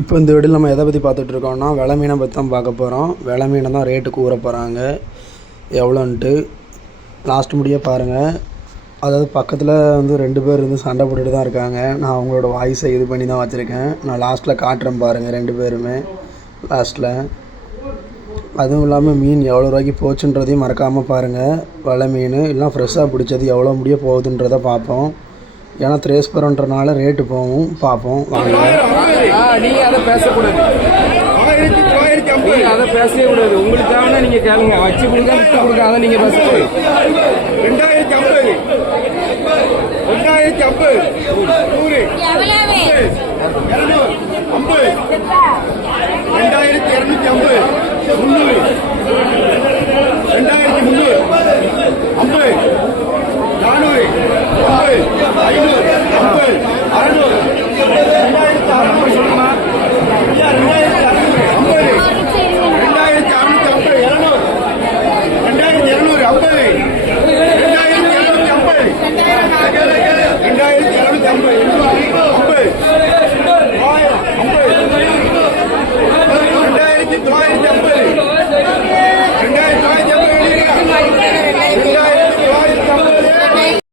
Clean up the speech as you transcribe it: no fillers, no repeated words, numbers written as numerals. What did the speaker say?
இப்போ இந்த வீடியோவில் நம்ம எதை பற்றி பார்த்துட்ருக்கோம்னா வெலை மீனை பற்றி தான் பார்க்க போகிறோம். வெலை மீனை தான் ரேட்டு கூற போகிறாங்க எவ்வளோன்ட்டு. லாஸ்ட் முடிய பாருங்கள். அதாவது பக்கத்தில் வந்து 2 பேர் வந்து சண்டை போட்டுட்டு தான் இருக்காங்க. நான் அவங்களோட வாய்ஸை இது பண்ணி தான் வச்சுருக்கேன். நான் லாஸ்ட்டில் காட்டுறேன் பாருங்கள் 2 பேருமே லாஸ்ட்டில். அதுவும் இல்லாமல் மீன் எவ்வளோ ரூபாய்க்கு போச்சுன்றதையும் மறக்காமல் பாருங்கள். வெலை மீன் இல்லைனா ஃப்ரெஷ்ஷாக பிடிச்சது எவ்வளோ முடிய போகுதுன்றதை பார்ப்போம். ஏன்னா திரேஸ்பரன்றனால ரேட்டு போகும் பார்ப்போம் வாங்க. நீங்கள் அதை பேசக்கூடாது, அதை பேசவே கூடாது. உங்களுக்கு தேவைன்னா நீங்கள் கேளுங்க, வச்சு கொடுங்க விட்டு கொடுங்க, அதை நீங்கள் பேசக்கூடாது. 2050 2050 100 250 2250 300 2300 50 400 50 500 50 600 சொல்லுமா 2250 2250